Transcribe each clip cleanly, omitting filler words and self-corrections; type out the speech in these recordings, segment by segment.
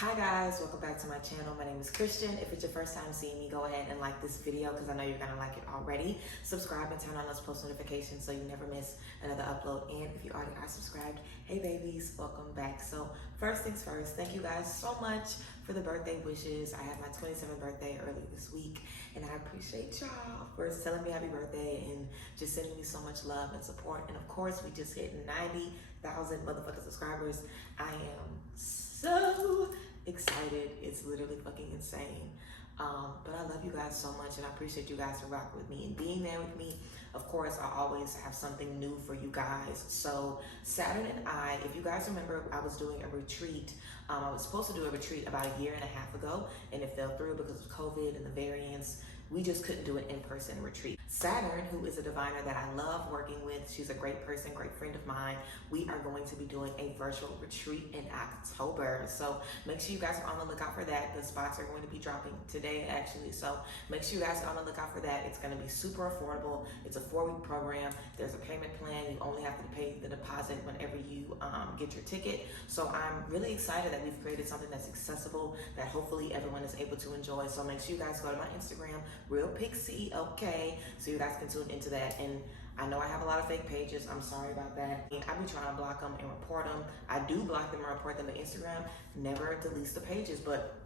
Hi guys, welcome back to my channel. My name is Christian. If it's your first time seeing me, go ahead and like this video because I know you're gonna like it already. Subscribe and turn on those post notifications so you never miss another upload. And if you already are subscribed, hey babies, welcome back. So first things first, thank you guys so much for the birthday wishes. I had my 27th birthday earlier this week and I appreciate y'all for telling me happy birthday and just sending me so much love and support. And of course, we just hit 90,000 motherfucking subscribers. I am so excited. It's literally fucking insane. But I love you guys so much and I appreciate you guys for rocking with me and being there with me. Of course, I always have something new for you guys. So Saturn and I, if you guys remember, I was doing a retreat. I was supposed to do a retreat about a year and a half ago and it fell through because of COVID and the variants. We just couldn't do an in-person retreat. Saturn, who is a diviner that I love working with, she's a great person, great friend of mine. We are going to be doing a virtual retreat in October. So make sure you guys are on the lookout for that. The spots are going to be dropping today actually. So make sure you guys are on the lookout for that. It's gonna be super affordable. It's a 4-week program. There's a payment plan. You only have to pay the deposit whenever you get your ticket. So I'm really excited that we've created something that's accessible, that hopefully everyone is able to enjoy. So make sure you guys go to my Instagram, Real Pixie, okay, so you guys can tune into that. And I know I have a lot of fake pages. I'm sorry about that. I be trying to block them and report them. I do block them and report them to Instagram. Never deletes the pages, but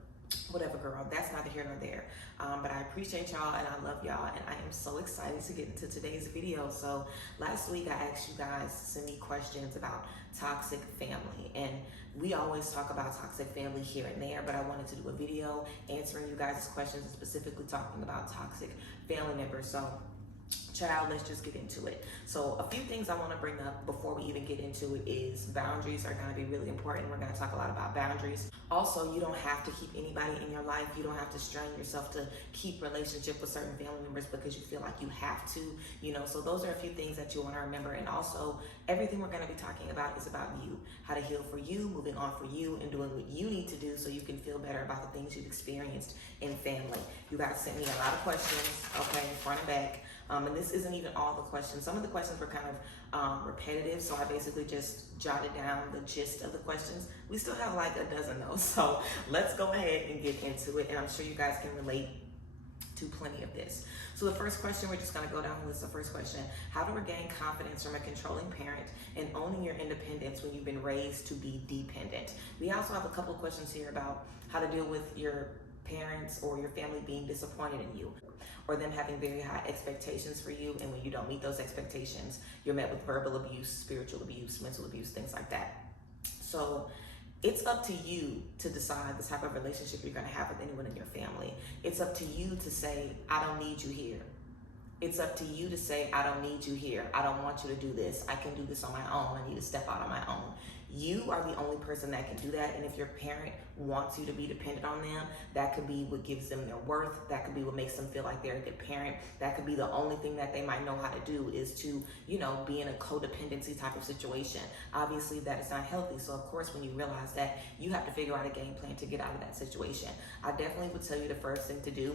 whatever, girl. That's neither here nor there. But I appreciate y'all and I love y'all and I am so excited to get into today's video. So last week I asked you guys to send me questions about toxic family, and we always talk about toxic family here and there, but I wanted to do a video answering you guys' questions and specifically talking about toxic family members. So child, let's just get into it. So a few things I want to bring up before we even get into it is boundaries are going to be really important. We're going to talk a lot about boundaries. Also, you don't have to keep anybody in your life. You don't have to strain yourself to keep relationship with certain family members because you feel like you have to, so those are a few things that you want to remember. And also, everything we're going to be talking about is about you, how to heal for you, moving on for you, and doing what you need to do so you can feel better about the things you've experienced in family. You guys sent me a lot of questions, okay, front and back. And this isn't even all the questions. Some of the questions were kind of repetitive, so I basically just jotted down the gist of the questions. We still have like a dozen though, so let's go ahead and get into it, and I'm sure you guys can relate to plenty of this. So the first question, we're just gonna go down the list. The first question, how to regain confidence from a controlling parent and owning your independence when you've been raised to be dependent. We also have a couple of questions here about how to deal with your parents or your family being disappointed in you, or them having very high expectations for you, and when you don't meet those expectations, you're met with verbal abuse, spiritual abuse, mental abuse, things like that. So it's up to you to decide the type of relationship you're going to have with anyone in your family. It's up to you to say, I don't need you here. It's up to you to say, I don't need you here. I don't want you to do this. I can do this on my own. I need to step out on my own. You are the only person that can do that. And if your parent wants you to be dependent on them, that could be what gives them their worth. That could be what makes them feel like they're a good parent. That could be the only thing that they might know how to do is to, be in a codependency type of situation. Obviously, that is not healthy. So of course, when you realize that, you have to figure out a game plan to get out of that situation. I definitely would tell you the first thing to do.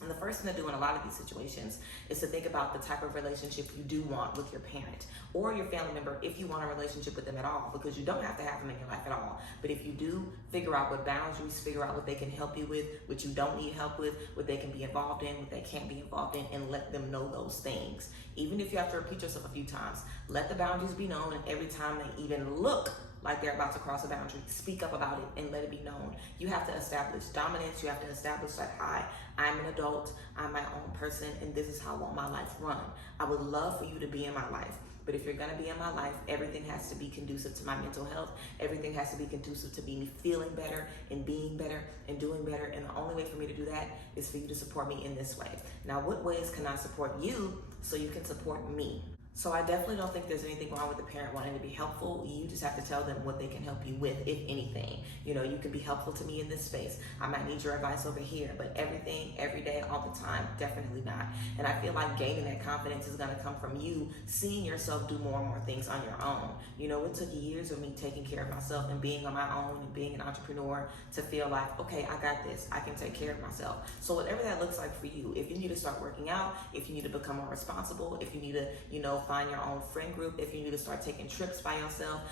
And the first thing to do in a lot of these situations is to think about the type of relationship you do want with your parent or your family member, if you want a relationship with them at all, because you don't have to have them in your life at all. But if you do, figure out what boundaries, figure out what they can help you with, what you don't need help with, what they can be involved in, what they can't be involved in, and let them know those things. Even if you have to repeat yourself a few times, let the boundaries be known, and every time they even look like they're about to cross a boundary, speak up about it and let it be known. You have to establish dominance. You have to establish that, hi, I'm an adult, I'm my own person, and this is how I want my life run. I would love for you to be in my life, but if you're gonna be in my life, everything has to be conducive to my mental health. Everything has to be conducive to me feeling better and being better and doing better. And the only way for me to do that is for you to support me in this way. Now, what ways can I support you so you can support me? So I definitely don't think there's anything wrong with the parent wanting to be helpful. You just have to tell them what they can help you with, if anything. You can be helpful to me in this space. I might need your advice over here, but everything, every day, all the time, definitely not. And I feel like gaining that confidence is gonna come from you seeing yourself do more and more things on your own. It took years of me taking care of myself and being on my own and being an entrepreneur to feel like, okay, I got this, I can take care of myself. So whatever that looks like for you, if you need to start working out, if you need to become more responsible, if you need to, find your own friend group. If you need to start taking trips by yourself,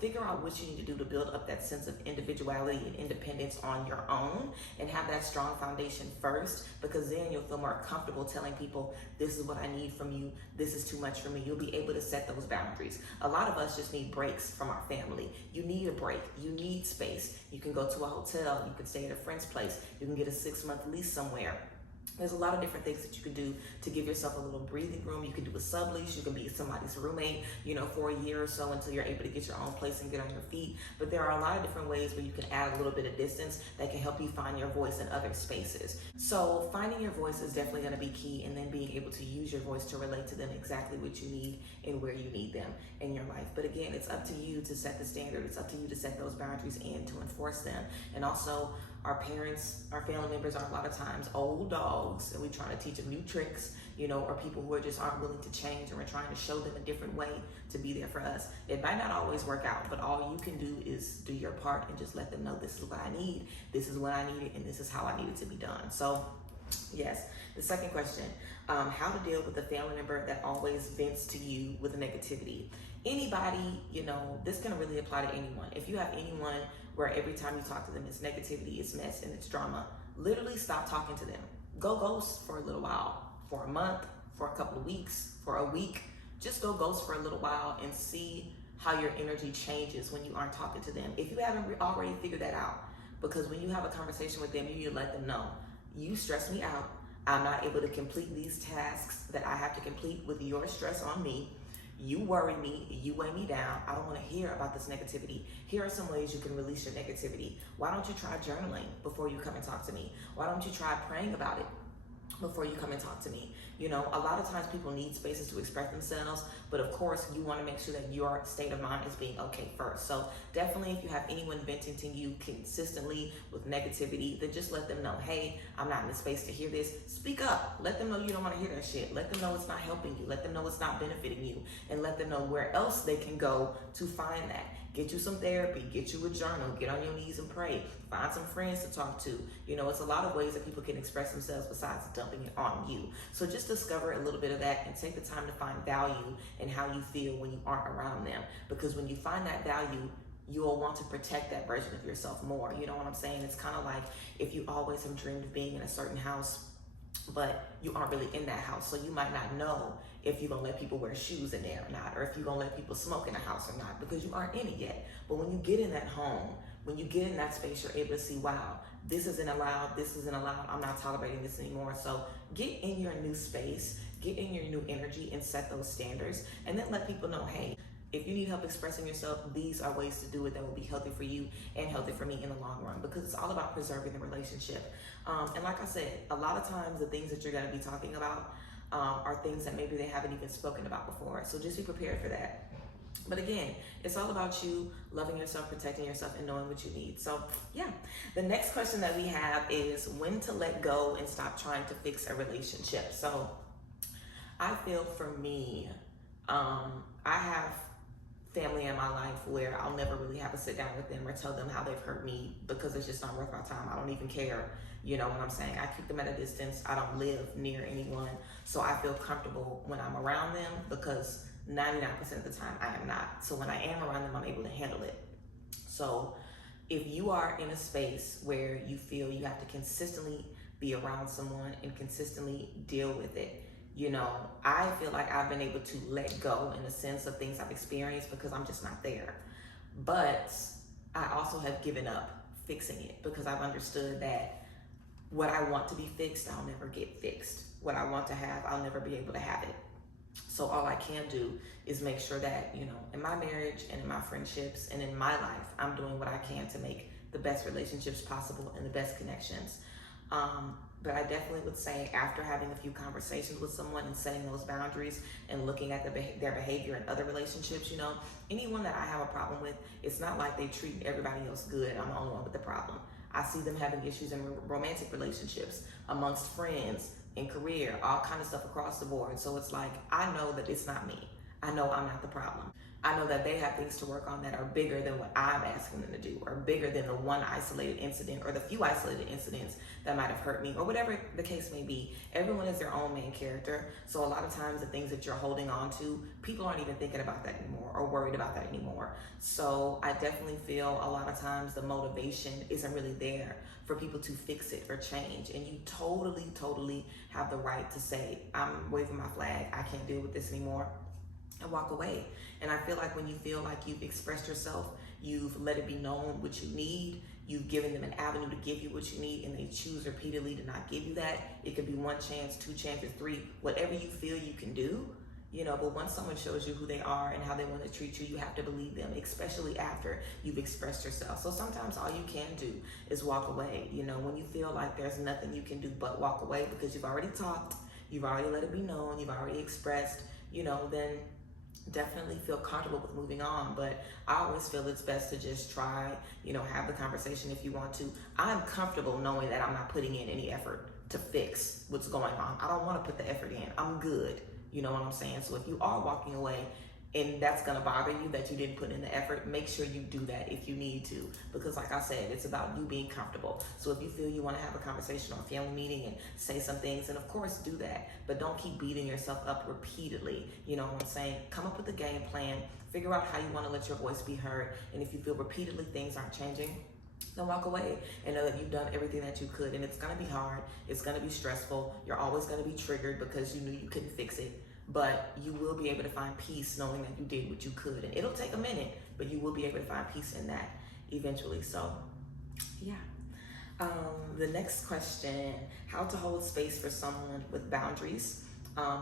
figure out what you need to do to build up that sense of individuality and independence on your own, and have that strong foundation first, because then you'll feel more comfortable telling people, this is what I need from you, this is too much for me. You'll be able to set those boundaries. A lot of us just need breaks from our family. You need a break, you need space. You can go to a hotel, you can stay at a friend's place, you can get a 6-month lease somewhere. There's a lot of different things that you can do to give yourself a little breathing room. You can do a sublease. You can be somebody's roommate, for a year or so until you're able to get your own place and get on your feet. But there are a lot of different ways where you can add a little bit of distance that can help you find your voice in other spaces. So finding your voice is definitely going to be key, and then being able to use your voice to relate to them exactly what you need and where you need them in your life. But again, it's up to you to set the standard. It's up to you to set those boundaries and to enforce them. And also, our parents, our family members are a lot of times old dogs, and we're trying to teach them new tricks, or people who just aren't willing to change, and we're trying to show them a different way to be there for us. It might not always work out, but all you can do is do your part and just let them know, this is what I need, this is what I needed, and this is how I need it to be done. So yes, the second question, how to deal with a family member that always vents to you with negativity. Anybody, this can really apply to anyone. If you have anyone where every time you talk to them, it's negativity, it's mess, and it's drama, literally stop talking to them. Go ghost for a little while, for a month, for a couple of weeks, for a week. Just go ghost for a little while and see how your energy changes when you aren't talking to them. If you haven't already figured that out, because when you have a conversation with them, you need to let them know, you stress me out. I'm not able to complete these tasks that I have to complete with your stress on me. You worry me, you weigh me down. I don't want to hear about this negativity. Here are some ways you can release your negativity. Why don't you try journaling before you come and talk to me? Why don't you try praying about it before you come and talk to me? A lot of times people need spaces to express themselves, but of course you want to make sure that your state of mind is being okay first. So definitely, if you have anyone venting to you consistently with negativity, then just let them know, hey, I'm not in the space to hear this. Speak up. Let them know you don't want to hear that shit. Let them know it's not helping you. Let them know it's not benefiting you, and let them know where else they can go to find that. Get you some therapy, get you a journal, get on your knees and pray, find some friends to talk to. It's a lot of ways that people can express themselves besides dumping it on you. So just discover a little bit of that and take the time to find value in how you feel when you aren't around them. Because when you find that value, you'll want to protect that version of yourself more. You know what I'm saying? It's kind of like if you always have dreamed of being in a certain house, but you aren't really in that house, so you might not know if you're gonna let people wear shoes in there or not, or if you're gonna let people smoke in the house or not, because you aren't in it yet. But when you get in that home, when you get in that space, you're able to see, wow, this isn't allowed, I'm not tolerating this anymore. So get in your new space, get in your new energy, and set those standards, and then let people know, hey, if you need help expressing yourself, these are ways to do it that will be healthy for you and healthy for me in the long run, because it's all about preserving the relationship. And like I said, a lot of times the things that you're going to be talking about are things that maybe they haven't even spoken about before. So just be prepared for that. But again, it's all about you loving yourself, protecting yourself, and knowing what you need. So yeah, the next question that we have is when to let go and stop trying to fix a relationship. So I feel for me, I have family in my life where I'll never really have to sit down with them or tell them how they've hurt me, because it's just not worth my time. I don't even care. You know what I'm saying? I keep them at a distance. I don't live near anyone. So I feel comfortable when I'm around them, because 99% of the time I am not. So when I am around them, I'm able to handle it. So if you are in a space where you feel you have to consistently be around someone and consistently deal with it, I feel like I've been able to let go in the sense of things I've experienced, because I'm just not there. But I also have given up fixing it, because I've understood that what I want to be fixed, I'll never get fixed. What I want to have, I'll never be able to have it. So all I can do is make sure that, in my marriage and in my friendships and in my life, I'm doing what I can to make the best relationships possible and the best connections. But I definitely would say, after having a few conversations with someone and setting those boundaries and looking at their behavior in other relationships, anyone that I have a problem with, it's not like they treat everybody else good. I'm the only one with the problem. I see them having issues in romantic relationships, amongst friends, in career, all kind of stuff across the board. So it's like, I know that it's not me. I know I'm not the problem. I know that they have things to work on that are bigger than what I'm asking them to do, or bigger than the one isolated incident or the few isolated incidents that might have hurt me, or whatever the case may be. Everyone is their own main character. So a lot of times the things that you're holding on to, people aren't even thinking about that anymore or worried about that anymore. So I definitely feel a lot of times the motivation isn't really there for people to fix it or change. And you totally have the right to say, I'm waving my flag, I can't deal with this anymore, and walk away. And I feel like when you feel like you've expressed yourself, you've let it be known what you need, you've given them an avenue to give you what you need, and they choose repeatedly to not give you that. It could be one chance, two chances, three, whatever you feel you can do, you know. But once someone shows you who they are and how they want to treat you, you have to believe them, especially after you've expressed yourself. So sometimes all you can do is walk away. You know, when you feel like there's nothing you can do but walk away because you've already talked, you've already let it be known, you've already expressed, you know, then definitely feel comfortable with moving on. But I always feel it's best to just try, you know, have the conversation if you want to. I'm comfortable knowing that I'm not putting in any effort to fix what's going on. I don't want to put the effort in. I'm good. You know what I'm saying? So if you are walking away and that's going to bother you that you didn't put in the effort, make sure you do that if you need to, because like I said, it's about you being comfortable. So if you feel you want to have a conversation or a family meeting and say some things, and of course do that, but don't keep beating yourself up repeatedly. You know what I'm saying? Come up with a game plan, figure out how you want to let your voice be heard, and if you feel repeatedly things aren't changing, then walk away and know that you've done everything that you could. And it's going to be hard, it's going to be stressful, you're always going to be triggered because you knew you couldn't fix it. But you will be able to find peace knowing that you did what you could. And it'll take a minute, but you will be able to find peace in that eventually. So, yeah. The next question, how to hold space for someone with boundaries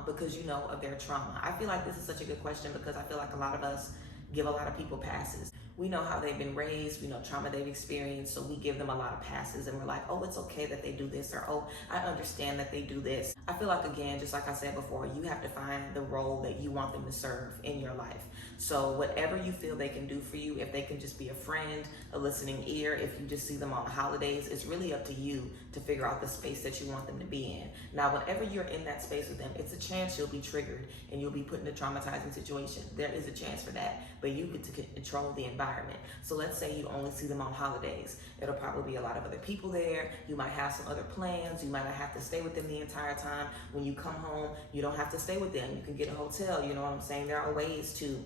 because you know of their trauma. I feel like this is such a good question because I feel like a lot of us give a lot of people passes. We know how they've been raised, we know trauma they've experienced, so we give them a lot of passes and we're like, oh, it's okay that they do this, or oh, I understand that they do this. I feel like, again, just like I said before, you have to find the role that you want them to serve in your life. So whatever you feel they can do for you, if they can just be a friend, a listening ear, if you just see them on the holidays, it's really up to you to figure out the space that you want them to be in. Now, whenever you're in that space with them, it's a chance you'll be triggered and you'll be put in a traumatizing situation. There is a chance for that, but you get to control the environment. So let's say you only see them on holidays. It'll probably be a lot of other people there. You might have some other plans. You might not have to stay with them the entire time. When you come home, you don't have to stay with them. You can get a hotel, you know what I'm saying? There are ways to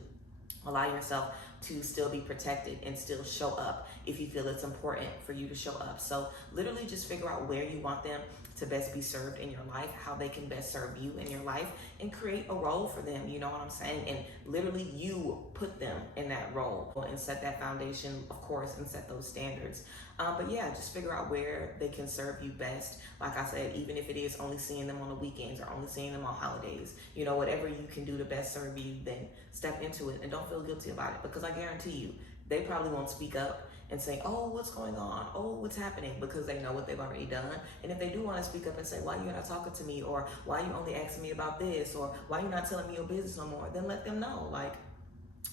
allow yourself to still be protected and still show up if you feel it's important for you to show up. So literally just figure out where you want them to best be served in your life, how they can best serve you in your life, and create a role for them, you know what I'm saying? And literally you put them in that role and set that foundation, of course, and set those standards. But yeah, just figure out where they can serve you best. Like I said, even if it is only seeing them on the weekends or only seeing them on holidays, you know, whatever you can do to best serve you, then step into it and don't feel guilty about it, because I guarantee you, they probably won't speak up and say, oh, what's going on? Oh, what's happening? Because they know what they've already done. And if they do want to speak up and say, why you're not talking to me? Or why you only asking me about this? Or why you're not telling me your business no more? Then let them know, like,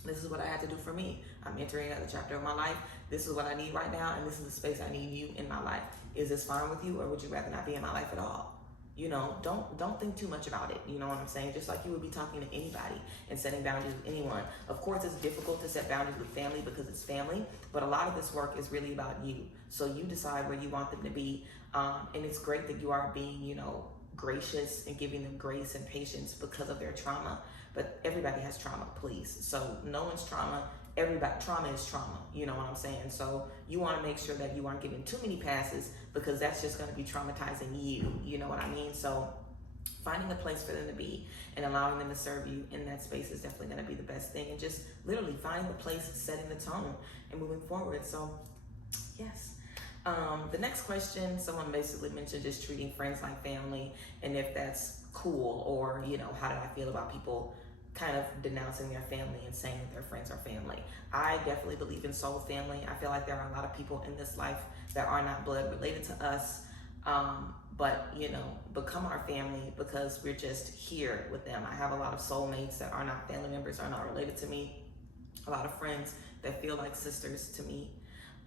this is what I had to do for me. I'm entering another chapter of my life. This is what I need right now. And this is the space I need you in my life. Is this fine with you? Or would you rather not be in my life at all? You know, don't think too much about it. You know what I'm saying? Just like you would be talking to anybody and setting boundaries with anyone. Of course, it's difficult to set boundaries with family because it's family, but a lot of this work is really about you. So you decide where you want them to be. And it's great that you are being, you know, gracious and giving them grace and patience because of their trauma. But everybody has trauma, please. So no one's trauma. Trauma is trauma, you know what I'm saying? So you want to make sure that you aren't giving too many passes, because that's just going to be traumatizing you know what I mean? So finding a place for them to be and allowing them to serve you in that space is definitely going to be the best thing. And just literally finding the place, setting the tone, and moving forward. So yes. The next question, someone basically mentioned just treating friends like family, and if that's cool, or, you know, how did I feel about people kind of denouncing their family and saying that their friends are family. I definitely believe in soul family. I feel like there are a lot of people in this life that are not blood related to us, but, you know, become our family because we're just here with them. I have a lot of soulmates that are not family members, are not related to me. A lot of friends that feel like sisters to me.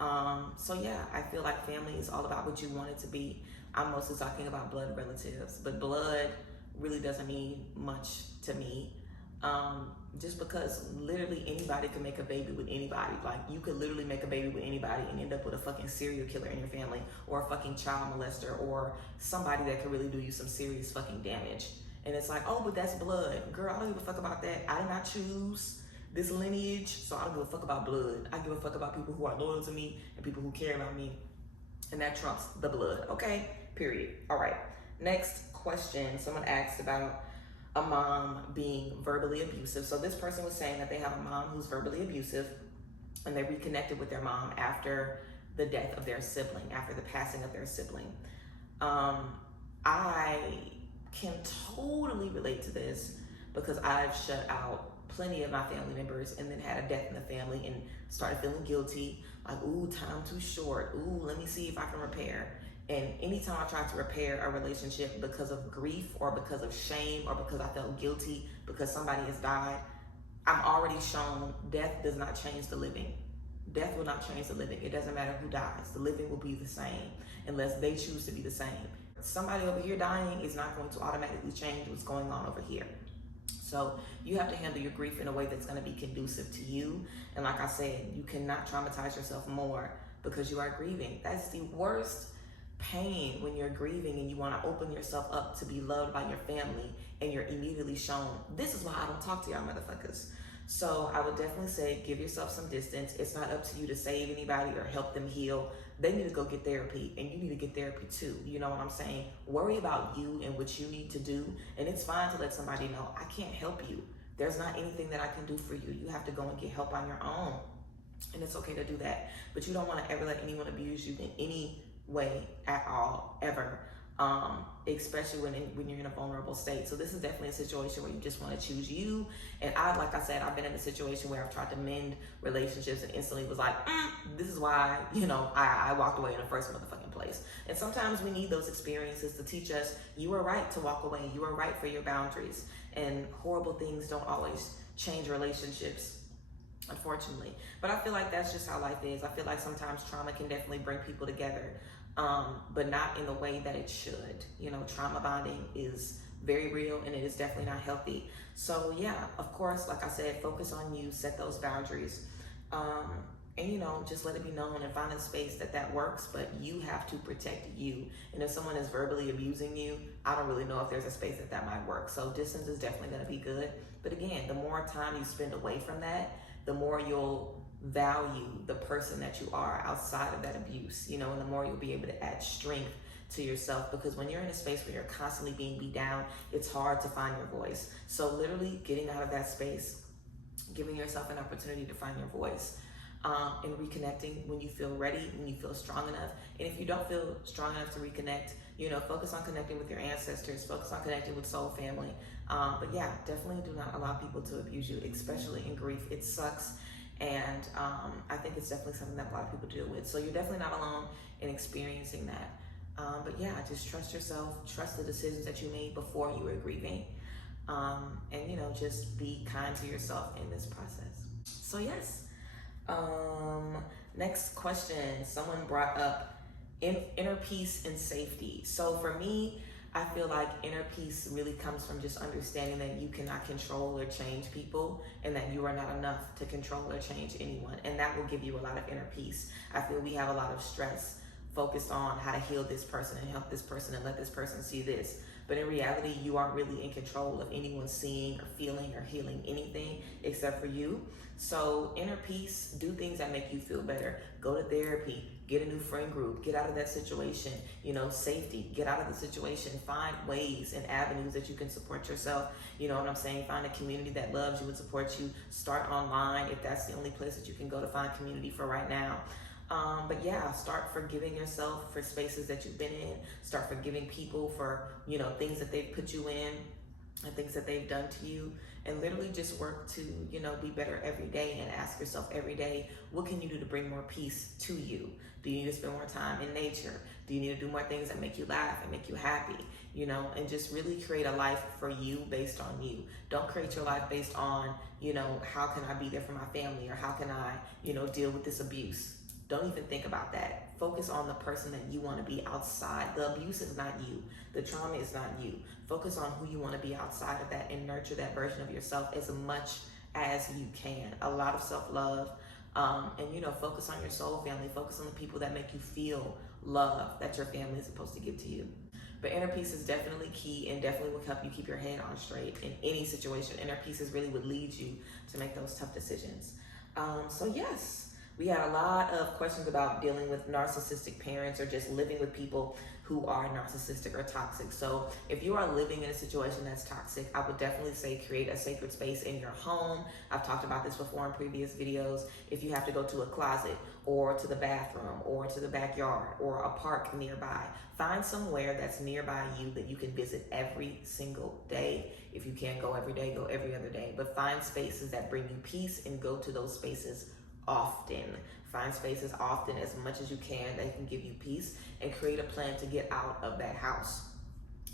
So yeah, I feel like family is all about what you want it to be. I'm mostly talking about blood relatives, but blood really doesn't mean much to me. just because literally anybody can make a baby with anybody. Like, you could literally make a baby with anybody and end up with a fucking serial killer in your family, or a fucking child molester, or somebody that could really do you some serious fucking damage. And it's like, oh, but that's blood. Girl, I don't give a fuck about that. I did not choose this lineage, so I don't give a fuck about blood. I give a fuck about people who are loyal to me and people who care about me. And that trumps the blood, okay? Period. All right. Next question. Someone asked about a mom being verbally abusive. So this person was saying that they have a mom who's verbally abusive, and they reconnected with their mom after the death of their sibling, after the passing of their sibling. I can totally relate to this because I've shut out plenty of my family members and then had a death in the family and started feeling guilty. Like, ooh, time too short. Ooh, let me see if I can repair. And anytime I try to repair a relationship because of grief or because of shame or because I felt guilty because somebody has died, I'm already shown death does not change the living. Death will not change the living. It doesn't matter who dies. The living will be the same unless they choose to be the same. Somebody over here dying is not going to automatically change what's going on over here. So you have to handle your grief in a way that's going to be conducive to you. And like I said, you cannot traumatize yourself more because you are grieving. That's the worst pain, when you're grieving and you want to open yourself up to be loved by your family and you're immediately shown, this is why I don't talk to y'all motherfuckers. So I would definitely say give yourself some distance. It's not up to you to save anybody or help them heal. They need to go get therapy, and you need to get therapy too. You know what I'm saying? Worry about you and what you need to do. And it's fine to let somebody know, I can't help you. There's not anything that I can do for you. You have to go and get help on your own. And it's okay to do that. But you don't want to ever let anyone abuse you in any way at all, ever. Especially when you're in a vulnerable state. So this is definitely a situation where you just want to choose you. And like I said, I've been in a situation where I've tried to mend relationships and instantly was like, this is why, I walked away in the first motherfucking place. And sometimes we need those experiences to teach us, you were right to walk away. You were right for your boundaries. And horrible things don't always change relationships, unfortunately. But I feel like that's just how life is. I feel like sometimes trauma can definitely bring people together. But not in the way that it should. Trauma bonding is very real and it is definitely not healthy. So yeah, of course, like I said, focus on you, set those boundaries, and just let it be known and find a space that works, but you have to protect you. And if someone is verbally abusing you, I don't really know if there's a space that might work. So distance is definitely gonna be good. But again, the more time you spend away from that, the more you'll value the person that you are outside of that abuse, and the more you'll be able to add strength to yourself, because when you're in a space where you're constantly being beat down, it's hard to find your voice. So literally getting out of that space, giving yourself an opportunity to find your voice, and reconnecting when you feel ready, when you feel strong enough. And if you don't feel strong enough to reconnect, focus on connecting with your ancestors, focus on connecting with soul family. But yeah, definitely do not allow people to abuse you, especially in grief. It sucks. And I think it's definitely something that a lot of people deal with. So you're definitely not alone in experiencing that. But yeah, just trust yourself, trust the decisions that you made before you were grieving. And just be kind to yourself in this process. So yes. Next question. Someone brought up inner peace and safety. So for me, I feel like inner peace really comes from just understanding that you cannot control or change people, and that you are not enough to control or change anyone. And that will give you a lot of inner peace. I feel we have a lot of stress focused on how to heal this person and help this person and let this person see this. But in reality, you aren't really in control of anyone seeing or feeling or healing anything except for you. So inner peace, do things that make you feel better. Go to therapy, get a new friend group, get out of that situation. Safety, get out of the situation. Find ways and avenues that you can support yourself. You know what I'm saying? Find a community that loves you and supports you. Start online if that's the only place that you can go to find community for right now. But yeah, start forgiving yourself for spaces that you've been in. Start forgiving people for, things that they've put you in and things that they've done to you. And literally just work to, be better every day, and ask yourself every day, what can you do to bring more peace to you? Do you need to spend more time in nature? Do you need to do more things that make you laugh and make you happy? And just really create a life for you based on you. Don't create your life based on, how can I be there for my family, or how can I, deal with this abuse? Don't even think about that. Focus on the person that you want to be outside. The abuse is not you. The trauma is not you. Focus on who you want to be outside of that, and nurture that version of yourself as much as you can. A lot of self-love, and you know, focus on your soul family, focus on the people that make you feel love that your family is supposed to give to you. But inner peace is definitely key and definitely will help you keep your head on straight in any situation. Inner peace is really what leads you to make those tough decisions. So yes, we had a lot of questions about dealing with narcissistic parents or just living with people who are narcissistic or toxic. So if you are living in a situation that's toxic, I would definitely say create a sacred space in your home. I've talked about this before in previous videos. If you have to go to a closet or to the bathroom or to the backyard or a park nearby, find somewhere that's nearby you that you can visit every single day. If you can't go every day, go every other day. But find spaces that bring you peace and go to those spaces often. Find spaces often, as much as you can, that can give you peace, and create a plan to get out of that house.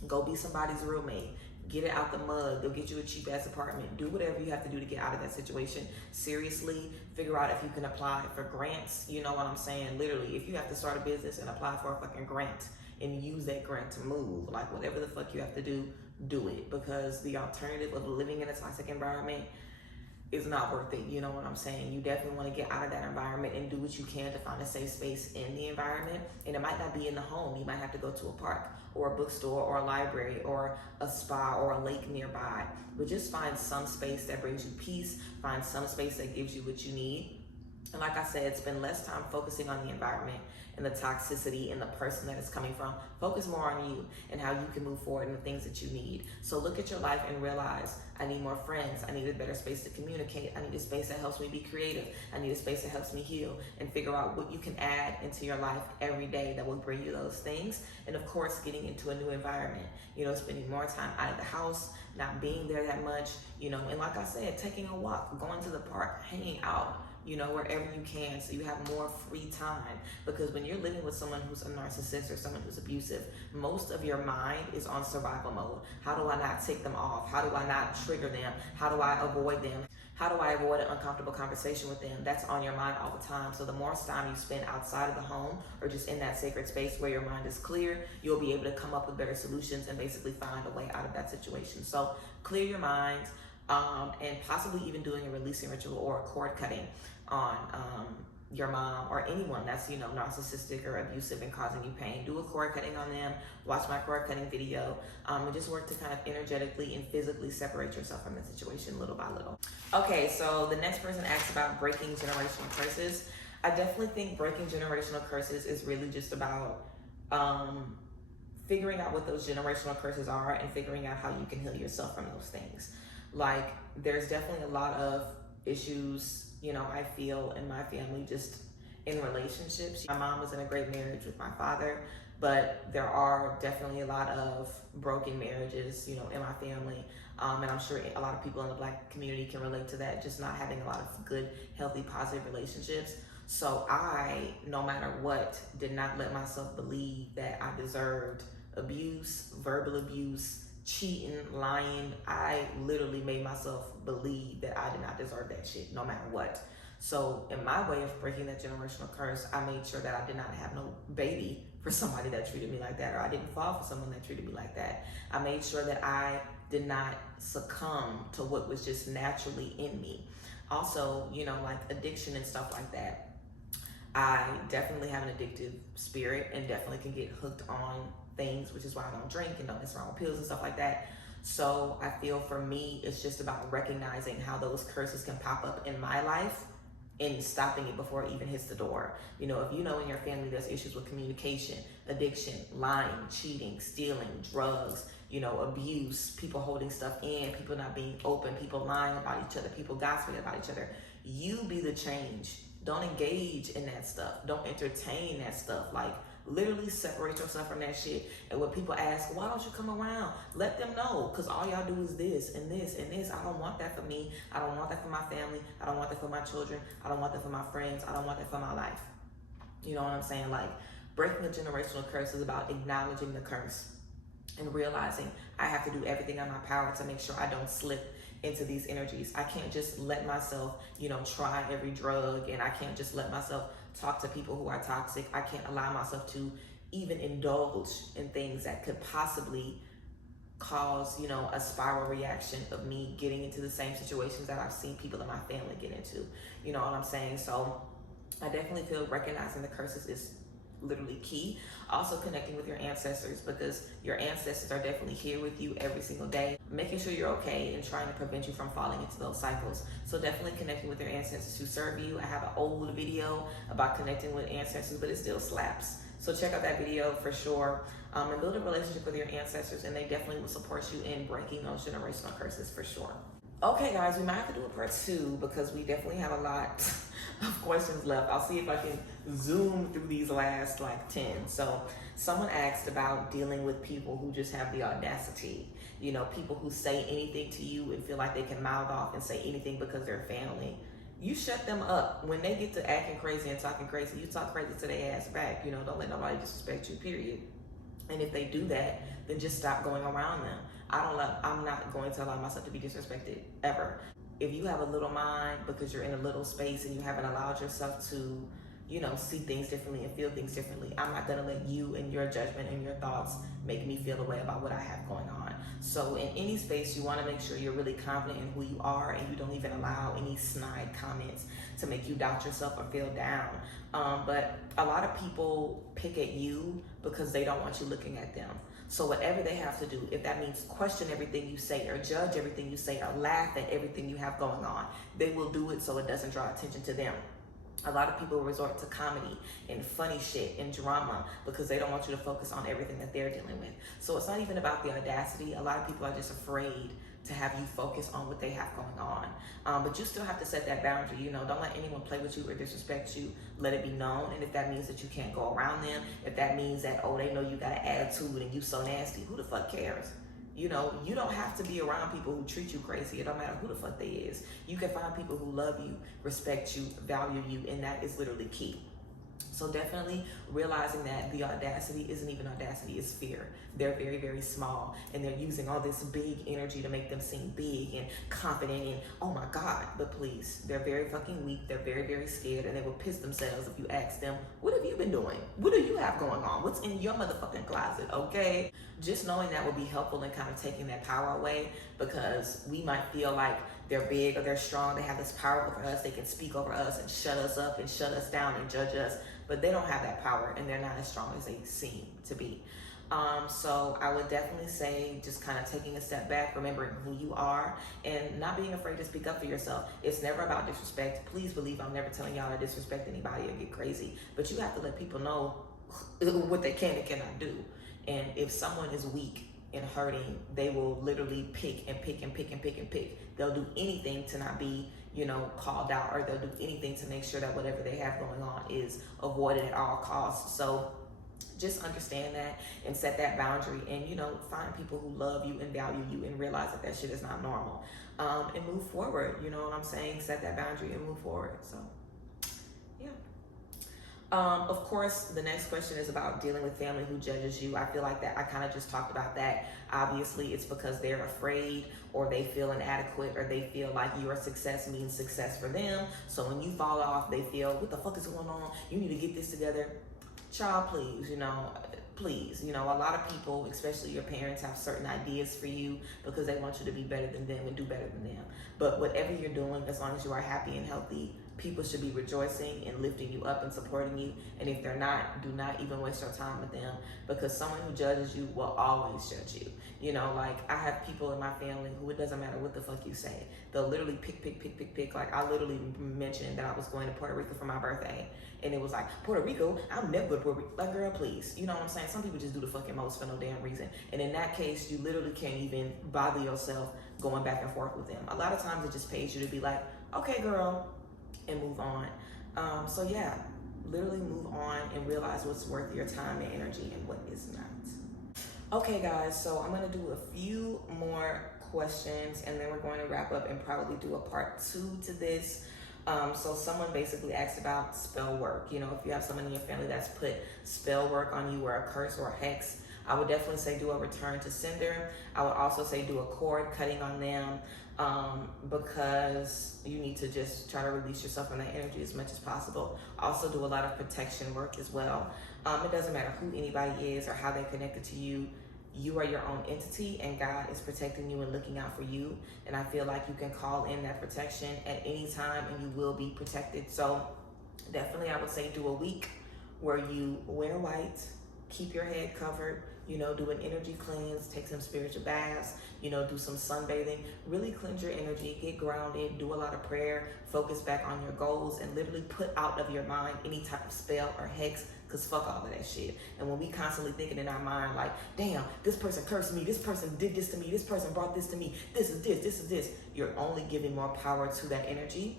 Go be somebody's roommate. Get it out the mud. Go get you a cheap ass apartment. Do whatever you have to do to get out of that situation. Seriously, figure out if you can apply for grants. You know what I'm saying? Literally, if you have to start a business and apply for a fucking grant and use that grant to move, like whatever the fuck you have to do, do it. Because the alternative of living in a toxic environment is not worth it. You know what I'm saying? You definitely want to get out of that environment and do what you can to find a safe space in the environment. And it might not be in the home. You might have to go to a park or a bookstore or a library or a spa or a lake nearby. But just find some space that brings you peace. Find some space that gives you what you need. And like I said, spend less time focusing on the environment and the toxicity and the person that it's coming from. Focus more on you and how you can move forward and the things that you need. So look at your life and realize, I need more friends. I need a better space to communicate. I need a space that helps me be creative. I need a space that helps me heal, and figure out what you can add into your life every day that will bring you those things. And of course, getting into a new environment, you know, spending more time out of the house, not being there that much, you know, and like I said, taking a walk, going to the park, hanging out, you know, wherever you can, so you have more free time. Because when you're living with someone who's a narcissist or someone who's abusive, most of your mind is on survival mode. How do I not take them off? How do I not trigger them? How do I avoid them? How do I avoid an uncomfortable conversation with them? That's on your mind all the time. So the more time you spend outside of the home or just in that sacred space where your mind is clear, you'll be able to come up with better solutions and basically find a way out of that situation. So clear your mind, and possibly even doing a releasing ritual or a cord cutting on your mom or anyone that's, you know, narcissistic or abusive and causing you pain. Do a cord cutting on them. Watch my cord cutting video, and just work to kind of energetically and physically separate yourself from the situation little by little. Okay, so the next person asks about breaking generational curses. I definitely think breaking generational curses is really just about figuring out what those generational curses are and figuring out how you can heal yourself from those things. Like, there's definitely a lot of issues, you know, I feel in my family just in relationships. My mom was in a great marriage with my father, but there are definitely a lot of broken marriages, you know, in my family. And I'm sure a lot of people in the Black community can relate to that, just not having a lot of good, healthy, positive relationships. So I, no matter what, did not let myself believe that I deserved abuse, verbal abuse, cheating, lying. I literally made myself believe that I did not deserve that shit, no matter what. So in my way of breaking that generational curse, I made sure that I did not have no baby for somebody that treated me like that, or I didn't fall for someone that treated me like that. I made sure that I did not succumb to what was just naturally in me. Also, you know, like addiction and stuff like that. I definitely have an addictive spirit and definitely can get hooked on things, which is why I don't drink and don't mess around with pills and stuff like that. So I feel for me, it's just about recognizing how those curses can pop up in my life and stopping it before it even hits the door. You know, if you know in your family there's issues with communication, addiction, lying, cheating, stealing, drugs, you know, abuse, people holding stuff in, people not being open, people lying about each other, people gossiping about each other, you be the change. Don't engage in that stuff. Don't entertain that stuff. Like, literally separate yourself from that shit. And when people ask, why don't you come around? Let them know, because all y'all do is this and this and this. I don't want that for me. I don't want that for my family. I don't want that for my children. I don't want that for my friends. I don't want that for my life. You know what I'm saying? Like, breaking a generational curse is about acknowledging the curse and realizing I have to do everything in my power to make sure I don't slip into these energies. I can't just let myself, you know, try every drug, and I can't just let myself talk to people who are toxic. I can't allow myself to even indulge in things that could possibly cause, you know, a spiral reaction of me getting into the same situations that I've seen people in my family get into. You know what I'm saying? So I definitely feel recognizing the curses is literally key. Also connecting with your ancestors, because your ancestors are definitely here with you every single day, making sure you're okay and trying to prevent you from falling into those cycles. So definitely connecting with your ancestors who serve you. I have an old video about connecting with ancestors, but it still slaps. So check out that video for sure. And build a relationship with your ancestors, and they definitely will support you in breaking those generational curses for sure. Okay guys, we might have to do a part 2 because we definitely have a lot of questions left. I'll see if I can zoom through these last like 10. So someone asked about dealing with people who just have the audacity. You know, people who say anything to you and feel like they can mouth off and say anything because they're family. You shut them up. When they get to acting crazy and talking crazy, you talk crazy to their ass back. You know, don't let nobody disrespect you, period. And if they do that, then just stop going around them. I'm not going to allow myself to be disrespected ever. If you have a little mind because you're in a little space and you haven't allowed yourself to, you know, see things differently and feel things differently, I'm not gonna let you and your judgment and your thoughts make me feel a way about what I have going on. So in any space, you wanna make sure you're really confident in who you are and you don't even allow any snide comments to make you doubt yourself or feel down. But a lot of people pick at you because they don't want you looking at them. So whatever they have to do, if that means question everything you say or judge everything you say or laugh at everything you have going on, they will do it so it doesn't draw attention to them. A lot of people resort to comedy and funny shit and drama because they don't want you to focus on everything that they're dealing with. So it's not even about the audacity. A lot of people are just afraid to have you focus on what they have going on. But you still have to set that boundary. You know, don't let anyone play with you or disrespect you. Let it be known. And if that means that you can't go around them, if that means that, oh, they know you got an attitude and you so nasty, who the fuck cares? You know, you don't have to be around people who treat you crazy. It don't matter who the fuck they is. You can find people who love you, respect you, value you, and that is literally key. So definitely realizing that the audacity isn't even audacity, it's fear. They're very, very small and they're using all this big energy to make them seem big and confident and oh my God, but please, they're very fucking weak. They're very, very scared and they will piss themselves if you ask them, what have you been doing? What do you have going on? What's in your motherfucking closet, okay? Just knowing that will be helpful in kind of taking that power away because we might feel like they're big or they're strong. They have this power over us. They can speak over us and shut us up and shut us down and judge us. But they don't have that power and they're not as strong as they seem to be. So I would definitely say just kind of taking a step back, remembering who you are and not being afraid to speak up for yourself. It's never about disrespect. Please believe I'm never telling y'all to disrespect anybody or get crazy, but you have to let people know what they can and cannot do. And if someone is weak and hurting, they will literally pick and pick and pick and pick and pick. They'll do anything to not be, you know, called out, or they'll do anything to make sure that whatever they have going on is avoided at all costs. So just understand that and set that boundary and, you know, find people who love you and value you and realize that that shit is not normal. And move forward, you know what I'm saying? Set that boundary and move forward. So, yeah. Of course, the next question is about dealing with family who judges you. I feel like that I kind of just talked about that. Obviously, it's because they're afraid or they feel inadequate or they feel like your success means success for them. So when you fall off, they feel, what the fuck is going on? You need to get this together. Child, please, you know, please. You know, a lot of people, especially your parents, have certain ideas for you because they want you to be better than them and do better than them. But whatever you're doing, as long as you are happy and healthy, people should be rejoicing and lifting you up and supporting you. And if they're not, do not even waste your time with them because someone who judges you will always judge you. You know, like I have people in my family who it doesn't matter what the fuck you say. They'll literally pick. Like I literally mentioned that I was going to Puerto Rico for my birthday. And it was like, Puerto Rico? I'm never going to Puerto Rico. Like, girl, please. You know what I'm saying? Some people just do the fucking most for no damn reason. And in that case, you literally can't even bother yourself going back and forth with them. A lot of times it just pays you to be like, okay, girl, and move on. So yeah, literally move on and realize what's worth your time and energy and what is not. Okay guys, so I'm gonna do a few more questions and then we're going to wrap up and probably do a part 2 to this. So someone basically asked about spell work. You know, if you have someone in your family that's put spell work on you or a curse or a hex, I would definitely say do a return to sender. I would also say do a cord cutting on them because you need to just try to release yourself from that energy as much as possible. Also do a lot of protection work as well. It doesn't matter who anybody is or how they're connected to you. you are your own entity and God is protecting you and looking out for you. And I feel like you can call in that protection at any time and you will be protected. So definitely I would say do a week where you wear white, keep your head covered, you know, do an energy cleanse, take some spiritual baths, you know, do some sunbathing, really cleanse your energy, get grounded, do a lot of prayer, focus back on your goals, and literally put out of your mind any type of spell or hex, because fuck all of that shit. And when we constantly thinking in our mind like, damn, this person cursed me, this person did this to me, this person brought this to me, this is this, you're only giving more power to that energy.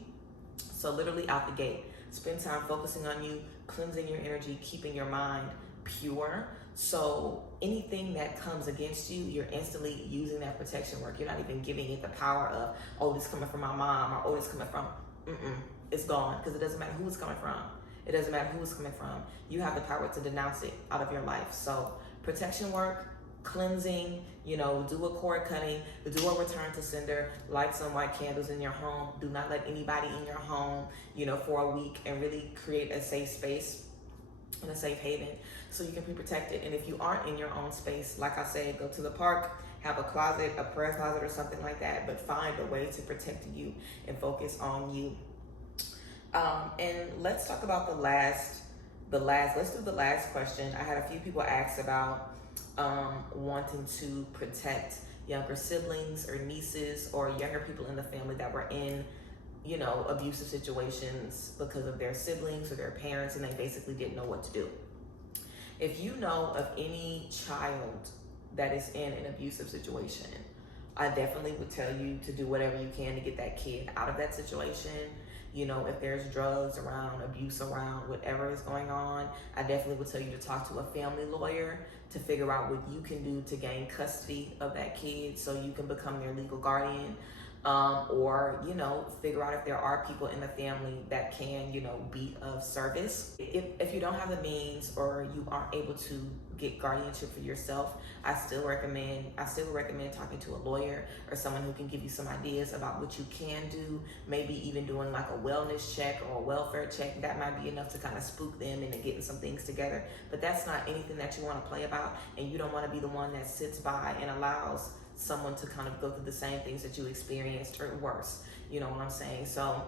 So literally out the gate, spend time focusing on you, cleansing your energy, keeping your mind pure. So anything that comes against you, you're instantly using that protection work. You're not even giving it the power of, oh, this coming from my mom, or oh, this coming from, it's gone, because it doesn't matter who it's coming from. It doesn't matter who it's coming from. You have the power to denounce it out of your life. So protection work, cleansing, you know, do a cord cutting, do a return to sender, light some white candles in your home. Do not let anybody in your home, you know, for a week, and really create a safe space and a safe haven so you can be protected. And if you aren't in your own space, like I said, go to the park, have a closet, a prayer closet or something like that, but find a way to protect you and focus on you. And let's talk about let's do the last question. I had a few people ask about wanting to protect younger siblings or nieces or younger people in the family that were in, you know, abusive situations because of their siblings or their parents, and they basically didn't know what to do. If you know of any child that is in an abusive situation, I definitely would tell you to do whatever you can to get that kid out of that situation. You know, if there's drugs around, abuse around, whatever is going on, I definitely would tell you to talk to a family lawyer to figure out what you can do to gain custody of that kid so you can become their legal guardian. Or, you know, figure out if there are people in the family that can, you know, be of service. If you don't have the means or you aren't able to get guardianship for yourself, I still recommend talking to a lawyer or someone who can give you some ideas about what you can do, maybe even doing like a wellness check or a welfare check. That might be enough to kind of spook them into getting some things together. But that's not anything that you want to play about, and you don't want to be the one that sits by and allows someone to kind of go through the same things that you experienced or worse. You know what I'm saying? So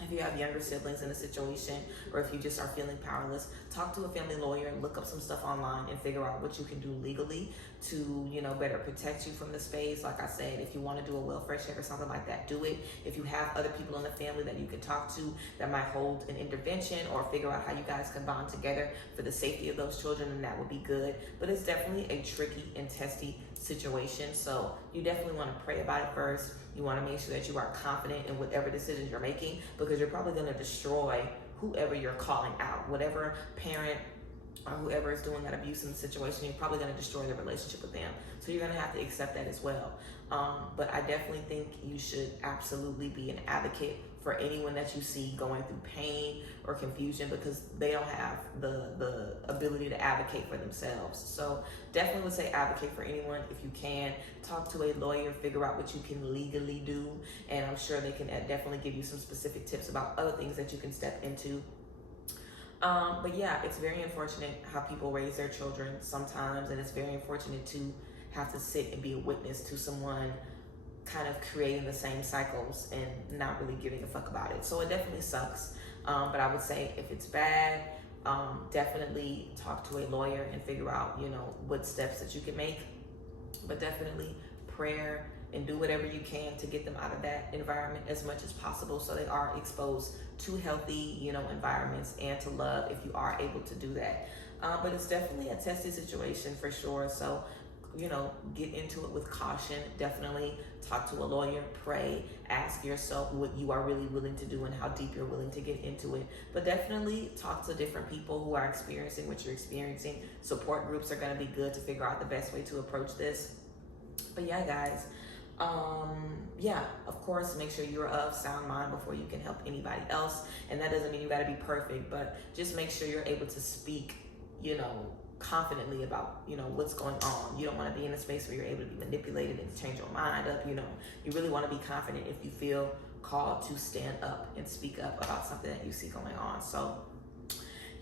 if you have younger siblings in a situation, or if you just are feeling powerless, talk to a family lawyer and look up some stuff online and figure out what you can do legally to, you know, better protect you from the space. Like I said, if you want to do a welfare check or something like that, do it. If you have other people in the family that you can talk to that might hold an intervention or figure out how you guys can bond together for the safety of those children, then that would be good. But it's definitely a tricky and testy situation. So you definitely want to pray about it first. You want to make sure that you are confident in whatever decisions you're making, because you're probably going to destroy whoever you're calling out. Whatever parent or whoever is doing that abuse in the situation, you're probably going to destroy the relationship with them. So you're going to have to accept that as well. But I definitely think you should absolutely be an advocate for anyone that you see going through pain or confusion, because they don't have the ability to advocate for themselves. So definitely would say advocate for anyone if you can. Talk to a lawyer, figure out what you can legally do, and I'm sure they can definitely give you some specific tips about other things that you can step into. But yeah, it's very unfortunate how people raise their children sometimes, and it's very unfortunate to have to sit and be a witness to someone kind of creating the same cycles and not really giving a fuck about it. So it definitely sucks. But I would say if it's bad, definitely talk to a lawyer and figure out, you know, what steps that you can make. But definitely prayer and do whatever you can to get them out of that environment as much as possible so they are exposed to healthy, you know, environments and to love if you are able to do that. But it's definitely a testy situation for sure. So, you know, get into it with caution. Definitely talk to a lawyer, pray, ask yourself what you are really willing to do and how deep you're willing to get into it. But definitely talk to different people who are experiencing what you're experiencing. Support groups are going to be good to figure out the best way to approach this. But yeah, guys, yeah, of course, make sure you're of sound mind before you can help anybody else. And that doesn't mean you got to be perfect, but just make sure you're able to speak, you know, confidently about, you know, what's going on. You don't want to be in a space where you're able to be manipulated and change your mind up. You know, you really want to be confident if you feel called to stand up and speak up about something that you see going on. So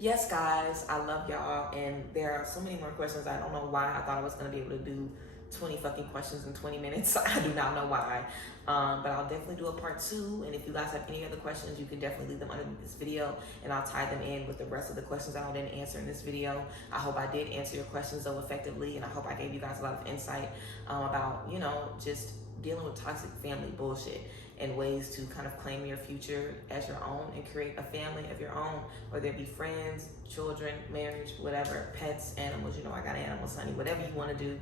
Yes, guys, I love y'all, and there are so many more questions. I don't know why I thought I was gonna be able to do 20 fucking questions in 20 minutes. I do not know why, but I'll definitely do a part 2. And if you guys have any other questions, you can definitely leave them underneath this video, and I'll tie them in with the rest of the questions that I didn't answer in this video. I hope I did answer your questions though effectively, and I hope I gave you guys a lot of insight about, you know, just dealing with toxic family bullshit and ways to kind of claim your future as your own and create a family of your own, whether it be friends, children, marriage, whatever, pets, animals. You know, I got animals, honey. Whatever you want to do,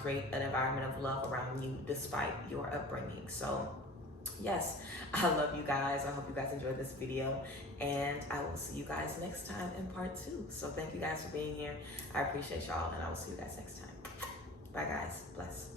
create an environment of love around you despite your upbringing. So yes, I love you guys. I hope you guys enjoyed this video, and I will see you guys next time in part 2. So thank you guys for being here. I appreciate y'all, and I will see you guys next time. Bye guys. Bless.